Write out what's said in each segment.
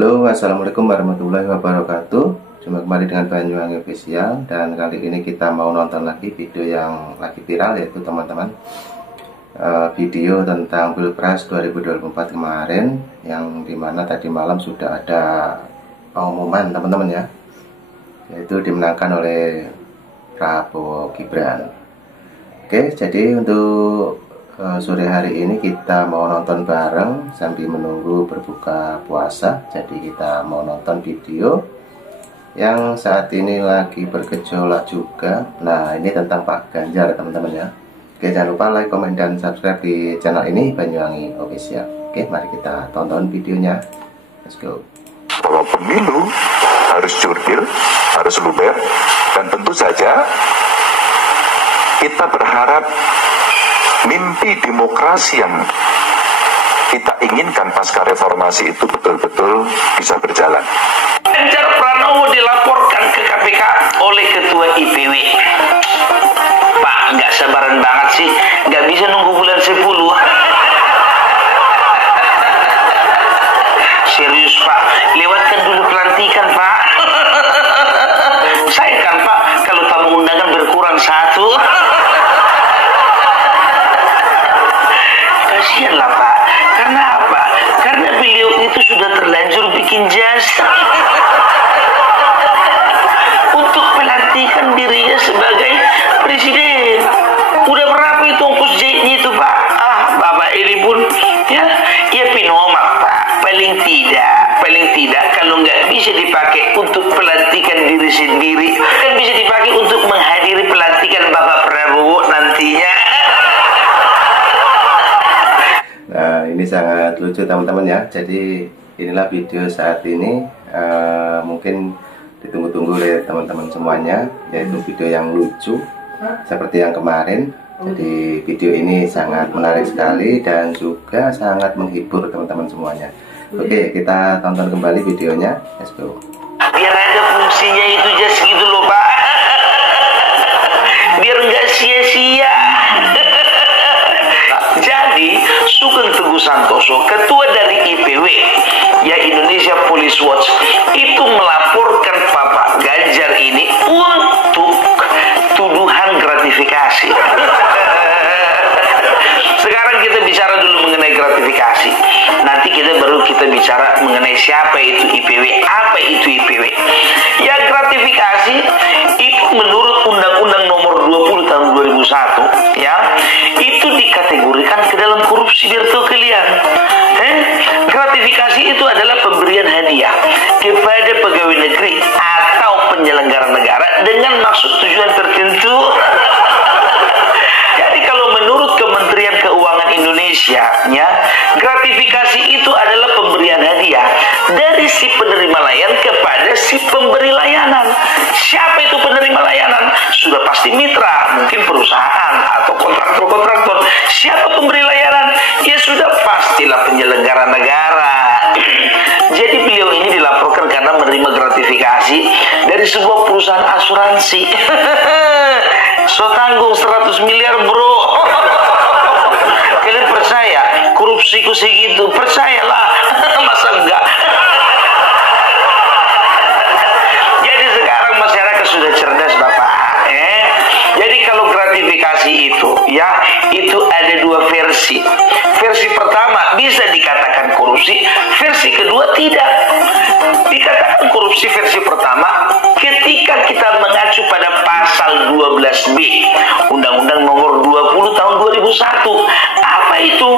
Halo, assalamualaikum warahmatullahi wabarakatuh. Jumpa kembali dengan Banyuwangi Official. Dan kali ini kita mau nonton lagi video yang lagi viral, yaitu teman-teman video tentang Pilpres 2024 kemarin, yang dimana tadi malam sudah ada pengumuman teman-teman ya, yaitu dimenangkan oleh Prabowo Gibran. Oke, jadi untuk sore hari ini kita mau nonton bareng sambil menunggu berbuka puasa. Jadi kita mau nonton video yang saat ini lagi bergejolak juga. Nah, ini tentang Pak Ganjar teman-teman ya. Oke, jangan lupa like, komen, dan subscribe di channel ini, Banyuwangi Official. Oke, mari kita tonton videonya. Let's go. Bahwa pemilu harus jurdil, harus luber, dan tentu saja kita berharap mimpi demokrasi yang kita inginkan pasca reformasi itu betul-betul bisa berjalan. Ganjar Pranowo dilaporkan ke KPK oleh Ketua IPW. Pak, nggak sabaran banget sih, nggak bisa nunggu bulan 10. Serius Pak, lewatkan dulu pelantikan Pak. Saya kan Pak, kalau tamu undangan berkurang 1. Kasihanlah Pak, karena apa? Karena beliau itu sudah terlanjur bikin jasa untuk melantikan dirinya sebagai presiden. Udah berapa itu ongkos jahitnya itu Pak? Bapak ini pun ya pinomak Pak. Paling tidak kalau nggak bisa dipakai untuk pelantikan diri sendiri, kan bisa dipakai untuk menghadiri pelantikan Bapak Prabowo nantinya. Nah, ini sangat lucu teman-teman ya. Jadi inilah video saat ini, mungkin ditunggu-tunggu oleh teman-teman semuanya, yaitu video yang lucu seperti yang kemarin. Jadi video ini sangat menarik sekali dan juga sangat menghibur teman-teman semuanya. Oke, kita tonton kembali videonya. Let's go. Biar ada fungsinya itu jas gitu loh Pak. Biar nggak sia-sia. Jadi Sugeng Teguh Santoso, ketua dari IPW ya, Indonesia Police Watch, itu melaporkan Bapak Ganjar ini untuk tuduhan gratifikasi. Sekarang kita bicara dulu mengenai gratifikasi. Nanti baru kita bicara mengenai siapa itu IPW, apa itu IPW. Ya, gratifikasi itu menurut Undang-Undang Nomor 20 tahun 2001 ya, itu dikategorikan ke dalam korupsi. Biar tahu kalian, gratifikasi itu adalah pemberian hadiah kepada pegawai negeri atau penyelenggara negara dengan maksud tujuan tertentu. Jadi kalau menurut Kementerian Keuangan Indonesia ya, gratifikasi itu adalah pemberian hadiah dari si penerima layanan kepada si pemberi layanan. Siapa itu penerima layanan? Sudah pasti mitra, mungkin perusahaan atau kontraktor-kontraktor. Siapa pemberi layanan? Ya sudah pastilah penyelenggara negara. Jadi beliau ini dilaporkan karena menerima gratifikasi dari sebuah perusahaan asuransi. So tanggung 100 miliar bro. Kalian percaya korupsiku segitu? Percayalah. Masa enggak? Jadi sekarang masyarakat sudah cerdas Bapak. Jadi kalau gratifikasi itu ya, itu ada dua versi. Versi pertama bisa dikatakan korupsi, versi kedua tidak. Dikatakan korupsi versi pertama ketika kita mengacu pada pasal 12B Undang-Undang Nomor 20 tahun 2001. Apa itu?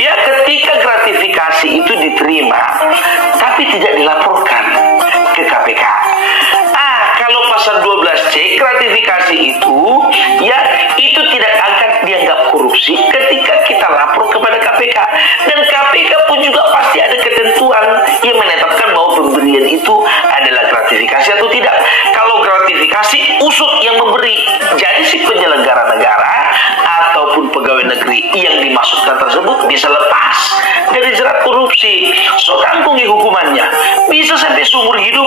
Ya, ketika gratifikasi itu diterima tapi tidak dilaporkan ke KPK. Kalau pasal 12C gratifikasi itu ya, itu tidak akan dianggap korupsi ketika kita lapor kepada KPK. Dan KPK pun juga pasti ada ketentuan yang menetapkan bahwa pemberian itu adalah gratifikasi atau tidak. Kalau gratifikasi, usut yang memberi. Jadi si penyelenggara negara ataupun pegawai negeri yang dimaksudkan tersebut bisa lepas dari jerat korupsi. So tanggungi hukumannya. Bisa sampai seumur hidup,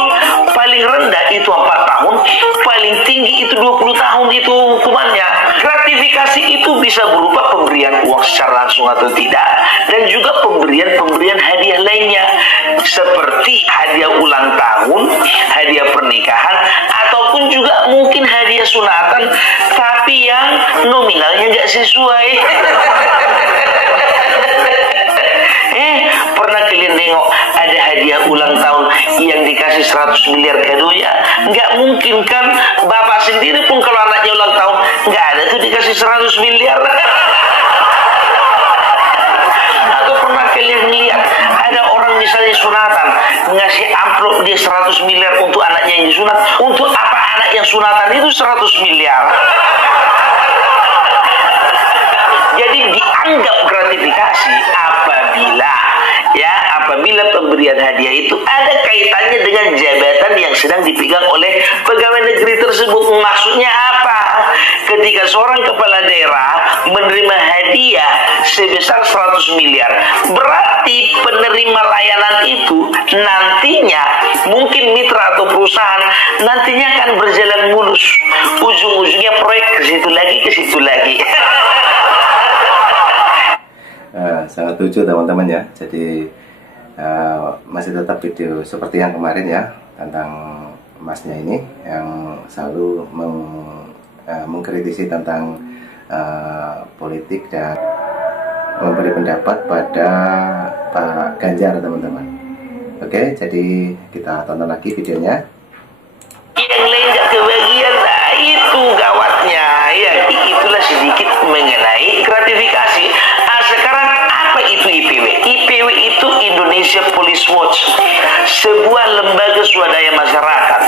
paling rendah itu 4 tahun, paling tinggi itu 20 tahun itu hukumannya. Gratifikasi itu bisa berupa pemberian uang secara langsung langsung atau tidak, dan juga pemberian hadiah lainnya seperti hadiah ulang tahun, hadiah pernikahan, ataupun juga mungkin hadiah sunatan tapi yang nominalnya nggak sesuai. Pernah kalian nengok ada hadiah ulang tahun yang dikasih 100 miliar kadonya? Nggak mungkin kan? Bapak sendiri pun kalau anaknya ulang tahun nggak ada tuh dikasih 100 miliar. Atau pernah kalian lihat ada orang misalnya sunatan ngasih amplop dia 100 miliar untuk anaknya yang disunat? Untuk apa anak yang sunatan itu 100 miliar? Jadi dianggap gratifikasi apabila pemberian hadiah itu ada kaitannya dengan jabatan yang sedang dipegang oleh pegawai negeri tersebut. Maksudnya apa? Ketika seorang kepala daerah menerima hadiah sebesar 100 miliar, berarti penerima layanan itu nantinya mungkin mitra atau perusahaan nantinya akan berjalan mulus. Ujung-ujungnya proyek ke situ lagi, ke situ lagi. Sangat lucu teman-teman ya. Jadi masih tetap video seperti yang kemarin ya, tentang masnya ini yang selalu mengkritisi tentang politik dan memberi pendapat pada Pak Ganjar teman-teman. Oke, jadi kita tonton lagi videonya. Yang lain gak kebagian, nah itu gawatnya ya. Itulah sedikit mengenai gratifikasi. Sekarang apa itu IPW? IPW itu Indonesia Police Watch, sebuah lembaga swadaya masyarakat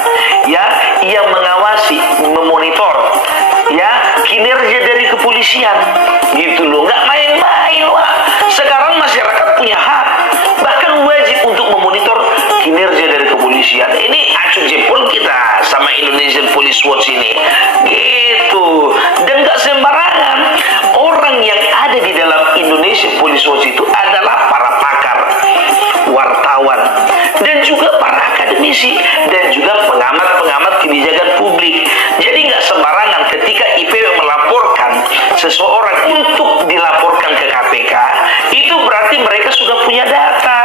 ya yang mengawasi, memonitor ya kinerja dari kepolisian gitu loh. Nggak main-main, wah. Sekarang masyarakat punya hak, bahkan wajib untuk memonitor kinerja dari kepolisian. Ini acung jempol kita sama Indonesian Police Watch ini gitu. Dan nggak sembarangan. Orang yang ada di dalam Indonesia Police Watch itu adalah para pakar, wartawan, dan juga para akademisi, dan juga pengamat-pengamat kebijakan publik. Jadi nggak sembarangan ketika IPW melaporkan seseorang untuk dilaporkan ke KPK, itu berarti mereka sudah punya data.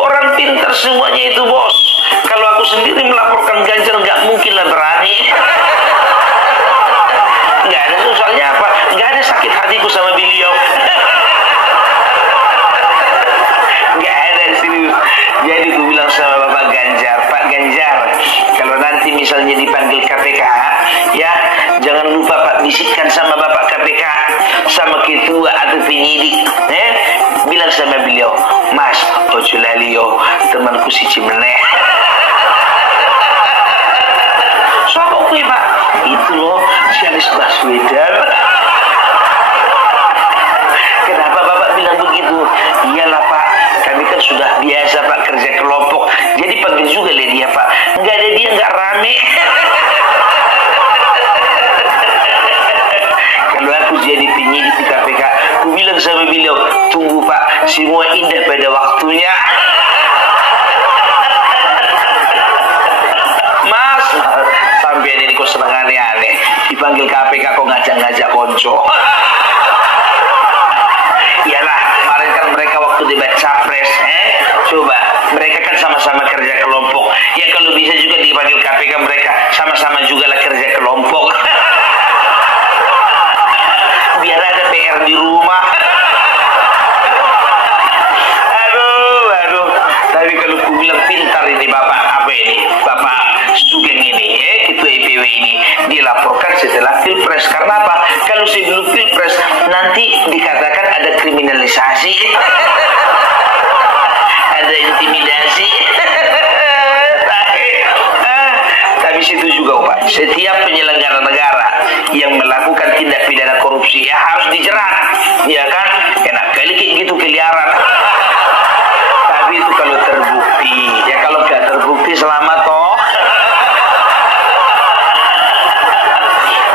Orang pintar semuanya itu, bos. Kalau aku sendiri melaporkan Ganjar nggak mungkin lah berani. Nggak ada, soalnya apa? Nggak ada sakit hatiku sama beliau. Nggak ada, serius. Jadi aku bilang sama Bapak Ganjar, Pak Ganjar, kalau nanti misalnya dipanggil KPK, ya jangan lupa Pak bisikkan sama Bapak KPK, sama ketua atau penyidik, bilang sama beliau, Mas, ojo lalio, temanku si Cimene. Siapa aku ya Pak? Itu loh, si Anies Baswedan. Kenapa Bapak bilang begitu? Iyalah Pak, kami kan sudah biasa Pak kerja kelompok, jadi panggil juga lah dia Pak. Nggak ada dia nggak rame. Kalau aku jadi penyidik di KPK, aku bilang sama beliau, tunggu Pak, semua indah pada waktunya. Mas, sampai ini kok seneng aneh-aneh, dipanggil KPK kok ngajak-ngajak konco. Iyalah, kemarin kan mereka waktu debat capres, coba mereka kan sama-sama kerja kelompok. Ya kalau bisa juga dipanggil KPK, mereka sama-sama juga lah kerja kelompok. Biar ada PR di rumah. Aduh. Tapi kalau ku bilang pintar ini Bapak, apa ini? Bapak Sugeng ini, ketua IPW ini dilaporkan setelah Pilpres. Karena apa? Kalau sebelum Pilpres nanti dikatakan ada kriminalisasi, ada intimidasi. Tapi situ juga Pak, setiap penyelenggara negara yang melakukan tindak pidana korupsi ya harus dijerat, ya kan? Enak kali kayak gitu keliaran. Tapi itu kalau terbukti, ya kalau nggak terbukti selamat toh.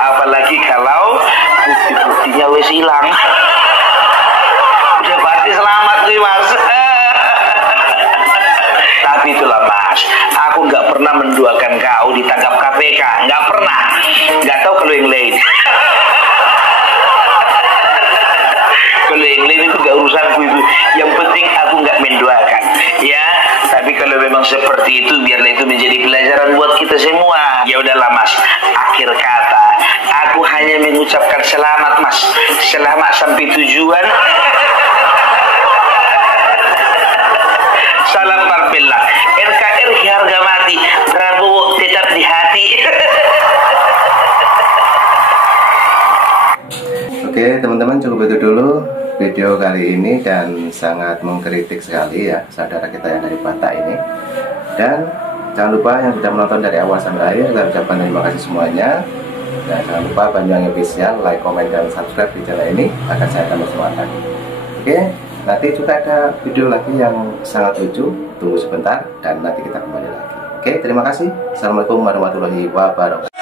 Apalagi kalau bukti-buktinya wes hilang, udah pasti selamat nih Mas. Tapi itulah Mas, aku nggak pernah mendoakan kau ditangkap KPK, nggak pernah. Nggak tahu kalau yang lain. semua. Ya udahlah Mas, akhir kata aku hanya mengucapkan selamat Mas, selamat sampai tujuan. Salam Parpilla, NKRI harga mati, Prabowo tetap di hati. Oke teman-teman, cukup itu dulu video kali ini, dan sangat mengkritik sekali ya saudara kita yang dari Batak ini. Dan jangan lupa yang sudah menonton dari awal sampai akhir, saya ucapkan terima kasih semuanya. Dan jangan lupa Banyuwangi Official, like, komen, dan subscribe di channel ini agar saya tambah semangat. Oke, nanti juga ada video lagi yang sangat lucu, tunggu sebentar dan nanti kita kembali lagi. Oke, terima kasih. Assalamualaikum warahmatullahi wabarakatuh.